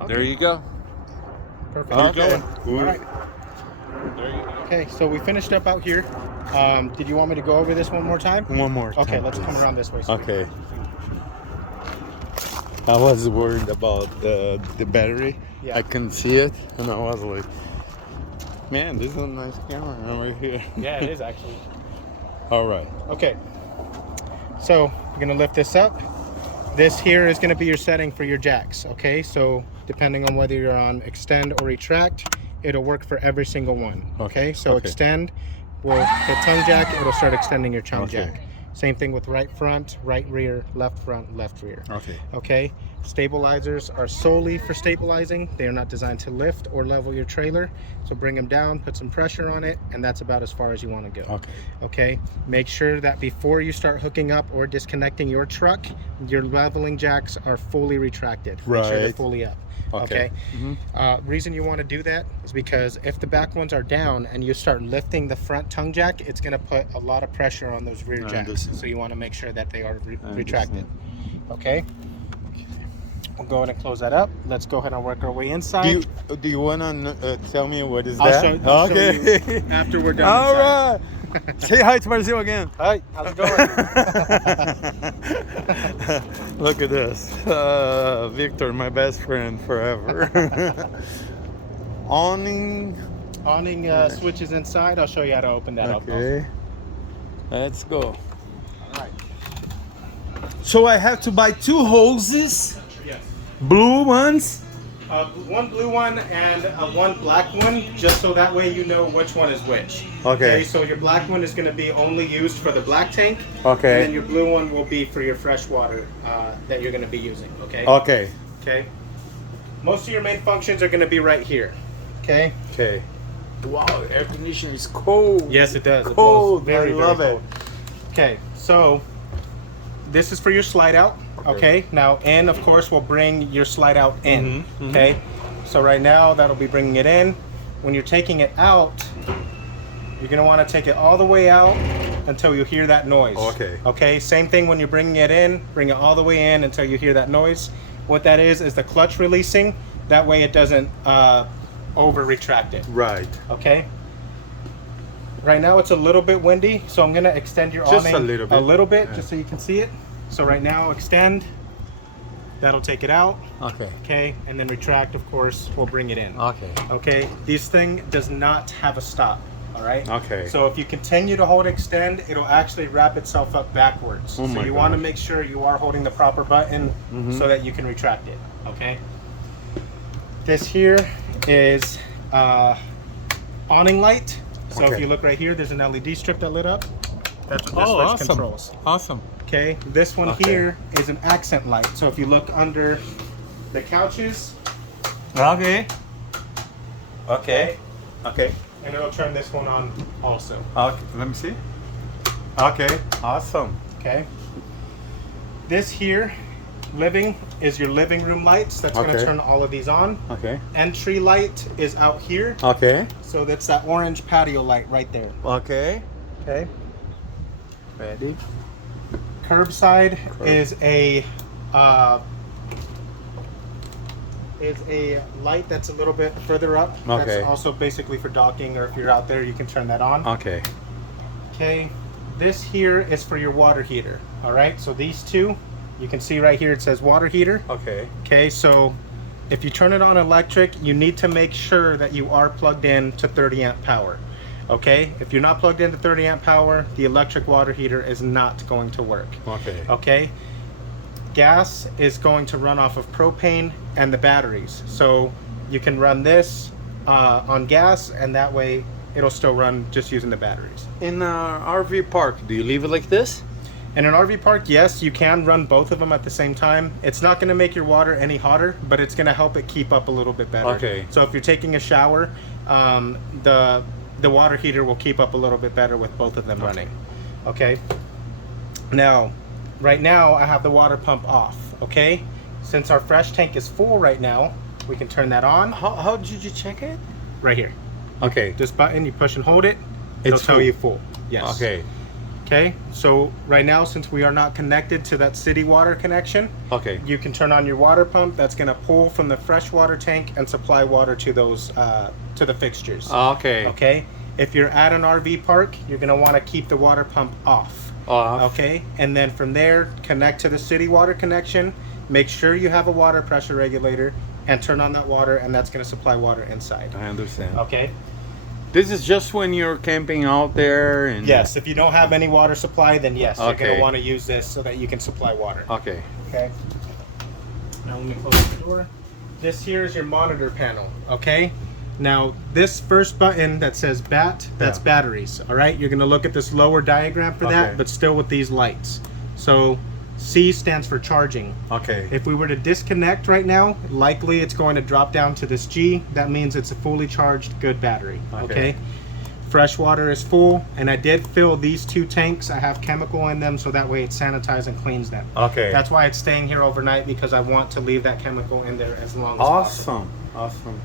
Okay. There you go. Perfect. Okay. All right. There you go. Okay, so we finished up out here. Did you want me to go over this one more time? One more time. Okay, let's please. come around this way. So Okay. I was worried about the battery. Yeah. I couldn't see it, and I was like, "Man, this is a nice camera right here." Yeah, it is actually. All right. Okay, so we're gonna lift this up. This here is gonna be your setting for your jacks. Okay, so depending on whether you're on extend or retract, it'll work for every single one. Okay, so Okay. extend will hit tongue jack, it'll start extending your tongue Okay. jack. Same thing with right front, right rear, left front, left rear. Okay. Okay, stabilizers are solely for stabilizing. They are not designed to lift or level your trailer. So bring them down, put some pressure on it, and that's about as far as you want to go. Okay. Okay, make sure that before you start hooking up or disconnecting your truck, your leveling jacks are fully retracted. Make sure they're Right. fully up. Okay. Okay. Reason you want to do that is because if the back ones are down and you start lifting the front tongue jack, it's going to put a lot of pressure on those rear I jacks. understand. So you want to make sure that they are I retracted. understand. Okay. We'll go ahead and close that up. Let's go ahead and work our way Do inside. you wanna tell me what is I'll that? I'll show Okay. you after we're done. All inside. right. Say hi to Marcel again. Hi, how's it going? Look at this. Victor, my best friend forever. Awning. Awning switches inside. I'll show you how to open that up. Okay. Let's go. All right. So I have to buy 2 hoses, Yes. blue ones. One blue one and one black one, just so that way you know which one is which. Okay. So your black one is going to be only used for the black tank. Okay. And then your blue one will be for your fresh water that you're going to be using. Okay. Okay. Okay. Most of your main functions are going to be right here. Okay. Okay. Wow, air conditioner is cold. Yes, it does. It blows Cold. very, I love very it. cold. Okay. So this is for your slide out. Okay. Now in, of course, will bring your slide out in. Okay. So right now that'll be bringing it in. When you're taking it out, you're gonna want to take it all the way out until you hear that noise. Okay. Okay. Same thing when you're bringing it in. Bring it all the way in until you hear that noise. What that is the clutch releasing. That way it doesn't over retract it. Right. Okay. Right now it's a little bit windy, so I'm gonna extend your Just awning a little bit. just so you can see it. So right now extend. That'll take it out. Okay. Okay, and then retract. Of course, we'll bring it in. Okay. Okay. This thing does not have a stop. All right. Okay. So if you continue to hold extend, it'll actually wrap itself up backwards. Oh so my you want to gosh. make sure you are holding the proper button so that you can retract it. Okay. This here is awning light. So if Okay. you look right here, there's an LED strip that lit up. That's what this Oh, switch awesome. controls. Awesome. Okay. This one Okay. here is an accent light. So if you look under the couches, Okay. Okay. Okay. and it'll turn this one on also. Okay. Let me see. Okay. Awesome. Okay. This here, living, is your living room lights. That's going to Okay. turn all of these on. Okay. Entry light is out here. Okay. So that's that orange patio light right there. Okay. Okay. Ready? Curbside is a light that's a little bit further up. Okay. That's also basically for docking, or if you're out there, you can turn that on. Okay. Okay. This here is for your water heater. All right. So these two, you can see right here, it says water heater. Okay. Okay, so if you turn it on electric, you need to make sure that you are plugged in to 30 amp power. Okay, if you're not plugged into 30 amp power, the electric water heater is not going to work. Okay. Okay, gas is going to run off of propane and the batteries. So you can run this on gas, and that way it'll still run just using the batteries. In RV park, do you leave it like this? In an RV park, yes, you can run both of them at the same time. It's not going to make your water any hotter, but it's going to help it keep up a little bit better. Okay. So if you're taking a shower, the water heater will keep up a little bit better with both of them running. Okay. Now, right now I have the water pump off. Okay. Since our fresh tank is full right now, we can turn that on. How did you check it? Right here. Okay. This button, you push and hold it. It'll It's tell full. you full. Yes. Okay. Okay, so right now, since we are not connected to that city water connection, Okay. you can turn on your water pump. That's going to pull from the freshwater tank and supply water to those to the fixtures. Okay. Okay, if you're at an RV park, you're going to want to keep the water pump off. Off. Okay, and then from there, connect to the city water connection. Make sure you have a water pressure regulator and turn on that water, and that's going to supply water inside. I understand. Okay. This is just when you're camping out there and Yes, if you don't have any water supply, then yes, you're going Okay. to want to use this so that you can supply water. Okay. Okay. Now let me close the door. This here is your monitor panel. Okay. Now this first button that says BAT, that's Yeah. batteries. All right. You're going to look at this lower diagram for Okay. that, but still with these lights. So C stands for charging. Okay. If we were to disconnect right now, likely it's going to drop down to this G. That means it's a fully charged good battery. Okay. Fresh water is full, and I did fill these 2 tanks. I have chemical in them so that way it sanitizes and cleans them. Okay. That's why it's staying here overnight, because I want to leave that chemical in there as long as possible. Awesome.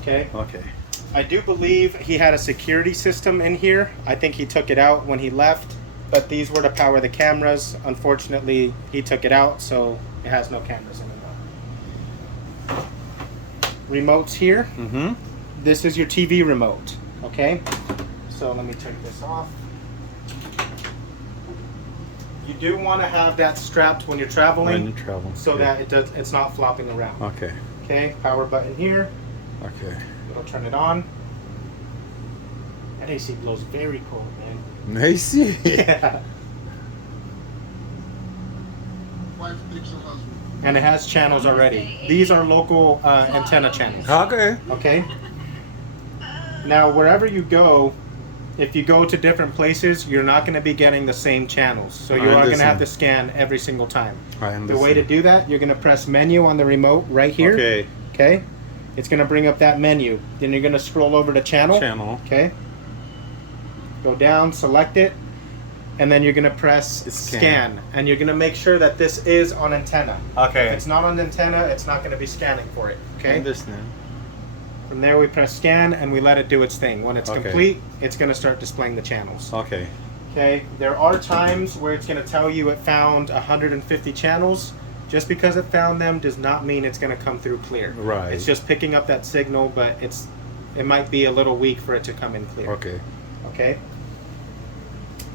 Okay. Okay. I do believe he had a security system in here. I think he took it out when he left, but these were to power the cameras. Unfortunately, he took it out, so it has no cameras anymore. Remotes here. Mm-hmm. This is your TV remote. Okay. So let me take this off. You do want to have that strapped when you're traveling, When you travel. so Yeah. that it's not flopping around. Okay. Okay, power button here. Okay. It'll turn it on. That AC blows very cold, man. Nice. Yeah. And it has channels already. These are local antenna channels. Okay. Okay. Now, wherever you go, if you go to different places, you're not going to be getting the same channels. So you are going to have to scan every single time. I understand. The way to do that, you're going to press menu on the remote right here. Okay. Okay. It's going to bring up that menu. Then you're going to scroll over to channel. Channel. Okay. Go down, select it, and then you're going to press scan. And you're going to make sure that this is on antenna. Okay. If it's not on antenna, it's not going to be scanning for it. I Okay. understand. From there, we press scan and we let it do its thing. When it's Okay. complete, it's going to start displaying the channels. Okay. Okay. There are times where it's going to tell you it found 150 channels. Just because it found them does not mean it's going to come through clear. Right. It's just picking up that signal, but it might be a little weak for it to come in clear. Okay. Okay.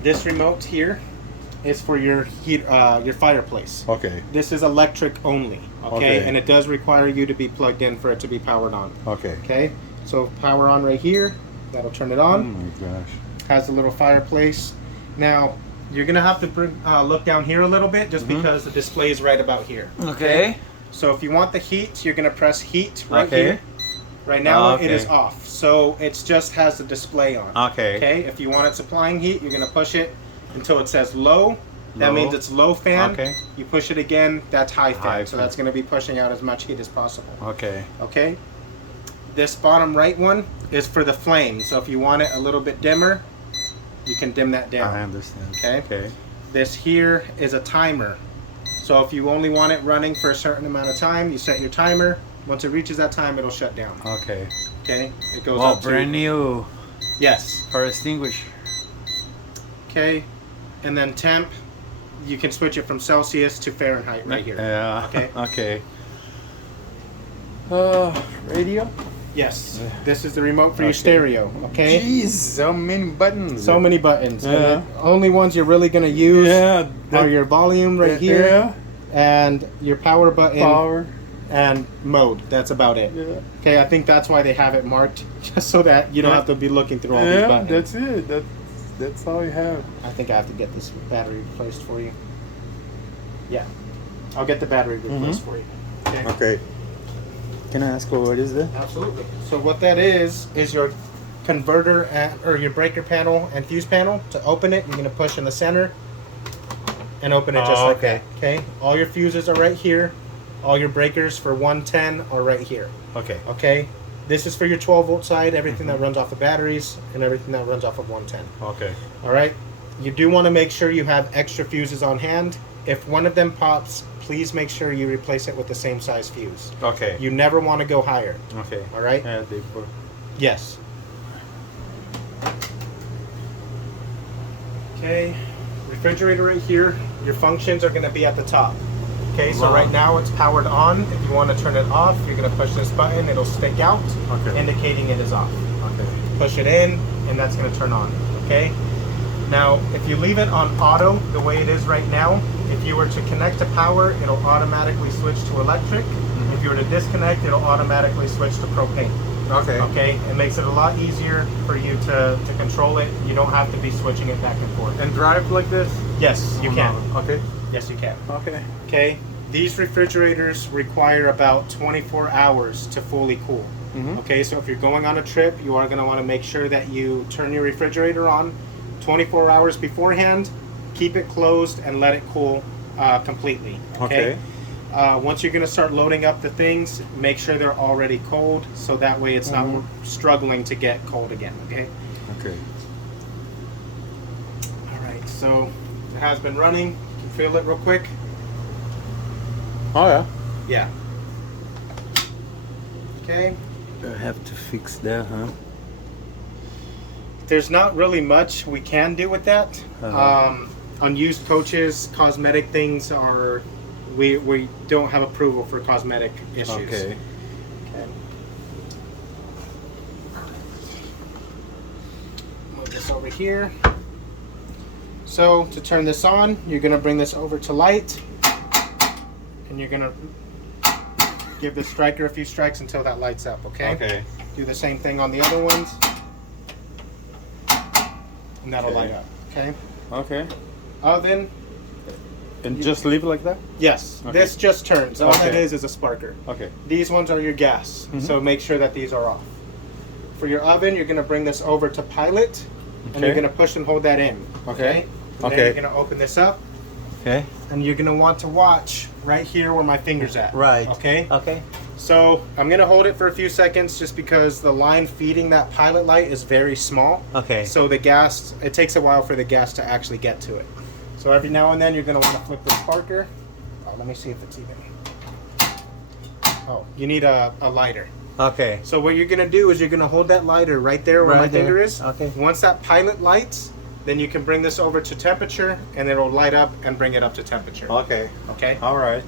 This remote here is for your heat, your fireplace. Okay. This is electric only. Okay? Okay. And it does require you to be plugged in for it to be powered on. Okay. Okay. So power on right here. That'll turn it Oh on. my gosh. Has a little fireplace. Now you're gonna have to look down here a little bit, just Mhm. because the display is right about here. Okay. So if you want the heat, you're gonna press heat right Okay. here. Right now Okay. it is off, so it just has the display on. Okay. Okay. If you want it supplying heat, you're gonna push it until it says low. That Low. means it's low fan. Okay. You push it again, that's high fan. High So fan. that's gonna be pushing out as much heat as possible. Okay. Okay. This bottom right one is for the flame. So if you want it a little bit dimmer, you can dim that down. I understand. Okay. Okay. This here is a timer. So if you only want it running for a certain amount of time, you set your timer. Once it reaches that time, it'll shut down. Okay. Okay. It goes Wow, up to brand new yes. fire extinguisher. Okay. And then temp, you can switch it from Celsius to Fahrenheit right here. Yeah. Okay. Okay. Radio? Yes. This is the remote for your Okay. stereo. Okay. Jeez, so many buttons. So many buttons. And Yeah. the only ones you're really gonna use Yeah. are your volume right here Yeah. and your power button Power. and mode. That's about it. Yeah. Okay, I think that's why they have it marked, just so that you don't have to be looking through all these Yeah, buttons. that's it. That's all you have. I think I have to get this battery replaced for you. Yeah, I'll get the battery replaced for you. Okay. Okay. Can I ask what is that? Absolutely. So what that is your converter or your breaker panel and fuse panel. To open it, you're going to push in the center and open it just like okay. that. Okay. All your fuses are right here. All your breakers for 110 are right here. Okay. Okay. This is for your 12-volt side, everything that runs off of batteries and everything that runs off of 110. Okay. All right. You do want to make sure you have extra fuses on hand. If one of them pops, please make sure you replace it with the same size fuse. Okay. You never want to go higher. Okay. All right. Yeah, they put. Yes. Okay. refrigerator right here, your functions are going to be at the top. Okay, so Wow. right now it's powered on. If you want to turn it off, you're going to push this button. It'll stick out, Okay. indicating it is off. Okay. Push it in, and that's going to turn on. Okay. Now, if you leave it on auto the way it is right now, if you were to connect to power, it'll automatically switch to electric. If you were to disconnect, it'll automatically switch to propane. Okay. Okay, it makes it a lot easier for you to control it. You don't have to be switching it back and forth. And drive like this? Yes, you can. Okay. Yes, you can. Okay. Okay, these refrigerators require about 24 hours to fully cool. Okay, so if you're going on a trip, you are going to want to make sure that you turn your refrigerator on 24 hours beforehand, keep it closed, and let it cool completely. Okay. Once you're going to start loading up the things, make sure they're already cold, so that way it's not struggling to get cold again. Okay. Okay. All right, so it has been running. You can feel it real quick. Oh yeah. Yeah. Okay. I have to fix that, huh? There's not really much we can do with that. On used coaches, cosmetic things are, we don't have approval for cosmetic issues. Okay. Okay. Move this over here. So to turn this on, you're gonna bring this over to light, and you're gonna give the striker a few strikes until that lights up. Okay. Okay. Do the same thing on the other ones, and that'll light up. Okay. Okay. Oven. And just leave it like that? Yes. Okay. This just turns. All that Okay. is a sparker. Okay. These ones are your gas, so make sure that these are off. For your oven, you're going to bring this over to pilot, and you're Okay. going to push and hold that in. Okay. And Okay. Then you're going to open this up, Okay. and you're going to want to watch right here where my finger's at. Right. Okay? Okay. So I'm going to hold it for a few seconds just because the line feeding that pilot light is very small. Okay. So the gas, it takes a while for the gas to actually get to it. So every now and then you're going to want to flip the sparker. Oh, let me see if it's even. Oh, you need a lighter. Okay. So what you're going to do is you're going to hold that lighter right there where my Right there. finger is. Okay. Once that pilot lights, then you can bring this over to temperature and it'll light up and bring it up to temperature. Okay. Okay? All right.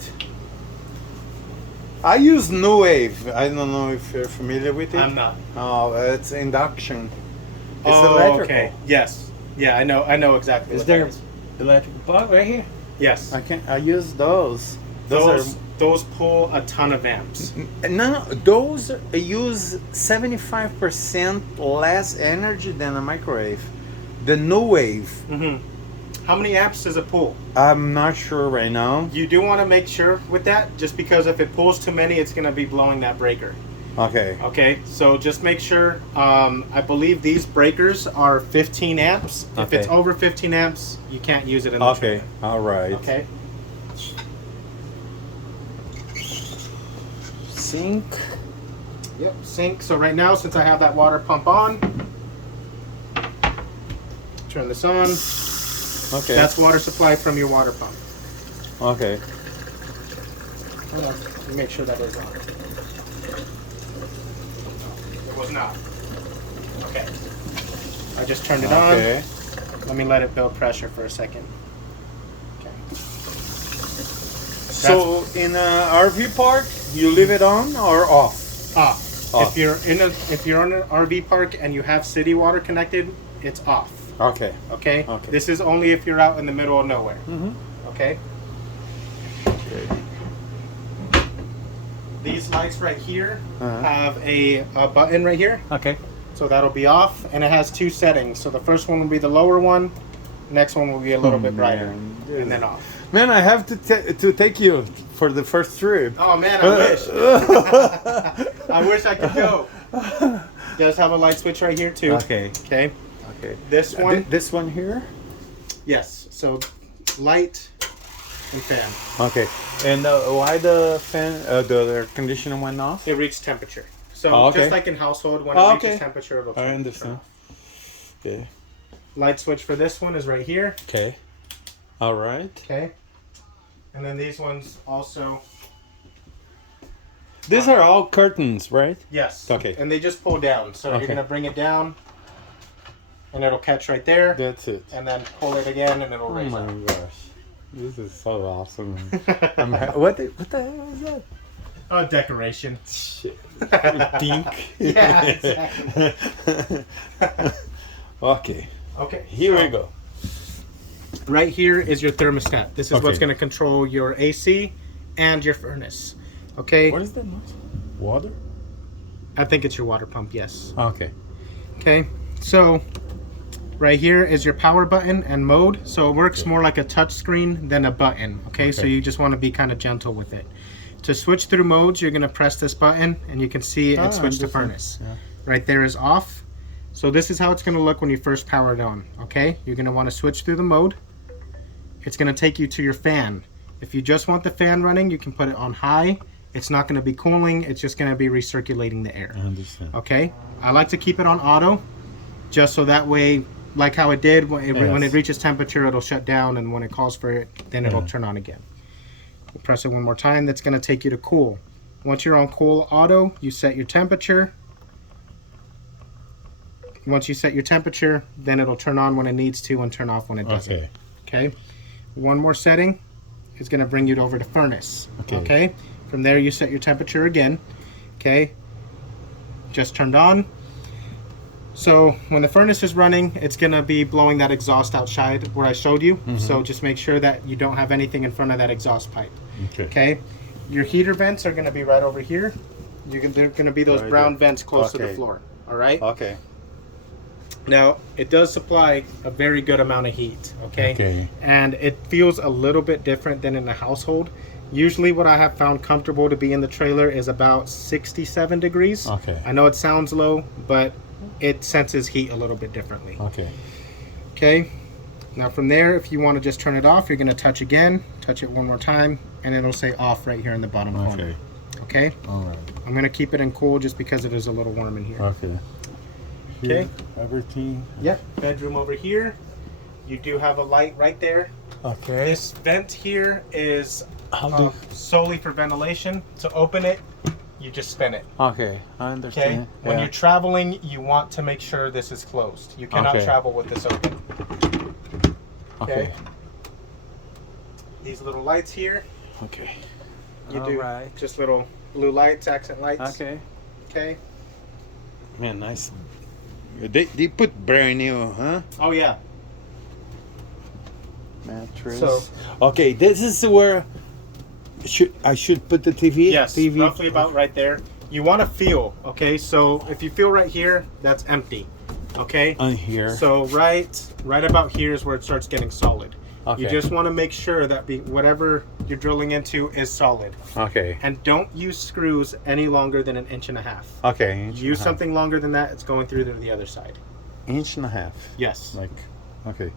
I use New Wave. I don't know if you're familiar with it. I'm not. Oh, it's induction. It's Oh, electrical. okay. Yes. Yeah, I know exactly. Is what there that is. electrical plug right here? Yes. I use those. Those pull a ton of amps. No, those use 75% less energy than a microwave. The New Wave. How many amps does it pull? I'm not sure right now. You do want to make sure with that, just because if it pulls too many, it's going to be blowing that breaker. Okay. Okay, so just make sure. I believe these breakers are 15 amps. If it's Okay. over 15 amps, you can't use it in the Okay. trailer. All right. Okay. Sink. Yep. Sink. So right now, since I have that water pump on, turn this on. Okay. That's water supply from your water pump. Okay. Hold on. Let me make sure that is on. It was not. Okay. I just turned it Okay. on. Let me let it build pressure for a second. Okay. So in a RV park, you leave it on or off? Off. Off. If you're in an RV park and you have city water connected, it's off. Okay. Okay? Okay. This is only if you're out in the middle of nowhere. Okay? Okay. These lights right here Uh-huh. have a button right here. Okay. So that'll be off, and it has two settings. So the first one will be the lower one, next one will be a little bit brighter, man. and then off. Man, I have to take you for the first trip. Oh man, I wish. I wish I could go. It does have a light switch right here too. Okay. Okay. Okay. This one. This one here. Yes. So light and fan. Okay. And why the fan, the air conditioner went off? It reaches temperature. So Oh, okay. just like in household, when it Oh, reaches okay. temperature, it'll I turn understand. off. Yeah. Light switch for this one is right here. Okay. All right. Okay. And then these ones also. These are all curtains, right? Yes. Okay. And they just pull down. So Okay. you're gonna bring it down. and it'll catch right there. That's it. And then pull it again, and it'll Oh raise my up. gosh. This is so awesome. What the hell is that? Oh, decoration. Shit. Pink. Yeah, exactly. Okay. Okay. Here so we go. Right here is your thermostat. This is Okay. what's going to control your AC and your furnace. Okay. What is that noise? Water? I think it's your water pump. Yes. Okay. Okay. So right here is your power button and mode. So it works more like a touch screen than a button. Okay. So you just want to be kind of gentle with it. To switch through modes, you're going to press this button and you can see it switch to furnace. Yeah. Right there is off. So this is how it's going to look when you first power it on. Okay. You're going to want to switch through the mode. It's going to take you to your fan. If you just want the fan running, you can put it on high. It's not going to be cooling. It's just going to be recirculating the air. I understand. Okay. I like to keep it on auto, just so that way, like how it did, when it reaches temperature, it'll shut down, and when it calls for it, then it'll turn on again. We'll press it one more time. That's going to take you to cool. Once you're on cool auto, you set your temperature. Once you set your temperature, then it'll turn on when it needs to and turn off when it doesn't. Okay. One more setting is going to bring you over to furnace. Okay. From there, you set your temperature again. Okay. Just turned on. So when the furnace is running, it's going to be blowing that exhaust outside where I showed you. So just make sure that you don't have anything in front of that exhaust pipe. Okay. Your heater vents are going to be right over here. They're going to be those brown vents close to the floor. All right. Okay. Now, it does supply a very good amount of heat, okay? And it feels a little bit different than in the household. Usually what I have found comfortable to be in the trailer is about 67 degrees. Okay. I know it sounds low, but it senses heat a little bit differently. Okay. Okay. Now from there, if you want to just turn it off, you're going to touch again, touch it one more time, and it'll say off right here in the bottom corner. Okay? All right. I'm going to keep it in cool just because it is a little warm in here. Okay. Okay. Everything. Yep. Bedroom over here. You do have a light right there. Okay. This vent here is solely for ventilation. To open it, you just spin it. Okay, I understand. Okay. When you're traveling, you want to make sure this is closed. You cannot travel with this open. Okay. These little lights here. Okay. You do just little blue lights, accent lights. Okay. Okay. Man, nice. They put brand new, huh? Oh yeah. Mattress. So, okay, this is where I should put the TV. Yes, TV. roughly about right there. You want to feel, okay? So if you feel right here, that's empty, okay? On here. So right about here is where it starts getting solid. Okay. You just want to make sure that whatever you're drilling into is solid. Okay. And don't use screws any longer than 1.5 inches. Okay. Use something longer than that. It's going through to the other side. 1.5 inches. Yes. Like, okay.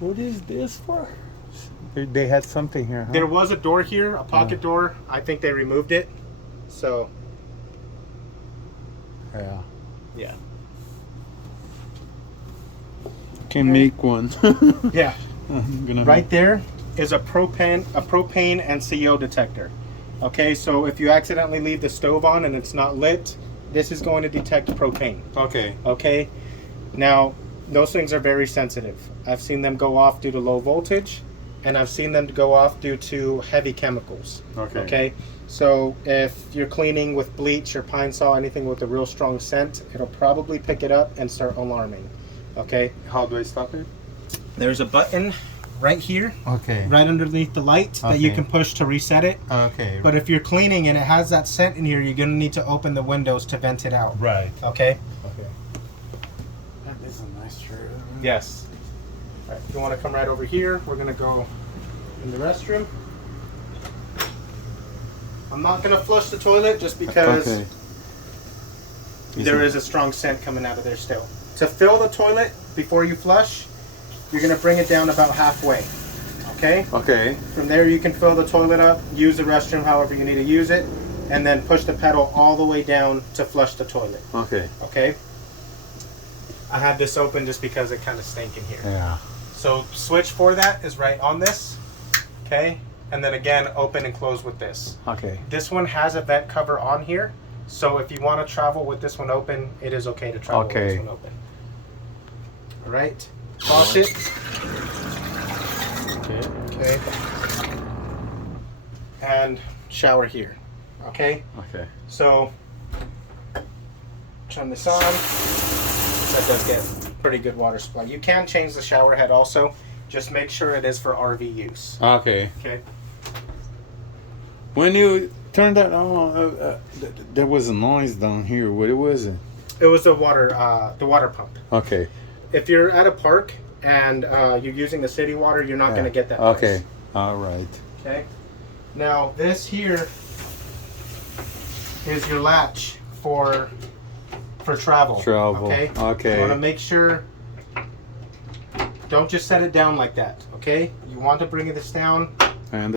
What is this for? They had something here, huh? There was a door here, a pocket door. I think they removed it. So. Yeah. Yeah. Can make one. Yeah. I'm gonna right there is a propane and CO detector. Okay, so if you accidentally leave the stove on and it's not lit, this is going to detect propane. Okay. Okay. Now, those things are very sensitive. I've seen them go off due to low voltage, and I've seen them go off due to heavy chemicals. Okay. Okay. So if you're cleaning with bleach or pine sol, anything with a real strong scent, it'll probably pick it up and start alarming. Okay. How do I stop it? There's a button right here. Okay. Right underneath the light that you can push to reset it. Okay. But if you're cleaning and it has that scent in here, you're going to need to open the windows to vent it out. Right. Okay? Okay. That is a nice shirt. Yes. All right. If you want to come right over here, we're going to go in the restroom. I'm not going to flush the toilet just because there is a strong scent coming out of there still. To fill the toilet before you flush, you're going to bring it down about halfway. Okay? Okay. From there you can fill the toilet up, use the restroom however you need to use it, and then push the pedal all the way down to flush the toilet. Okay. Okay? I had this open just because it kind of stank in here. Yeah. So switch for that is right on this. Okay? And then again, open and close with this. Okay. This one has a vent cover on here, So if you want to travel with this one open, it is okay to travel with this one open. All right. Faucet. Okay. And shower here. Okay. Okay. So turn this on. That does get pretty good water supply. You can change the shower head also. Just make sure it is for RV use. Okay. Okay. When you turned that on, there was a noise down here. What was it? It was the water pump. Okay. If you're at a park and you're using the city water, you're not going to get that noise. Okay. All right. Okay. Now this here is your latch for travel. Okay. Okay. You want to make sure. Don't just set it down like that. Okay. You want to bring this down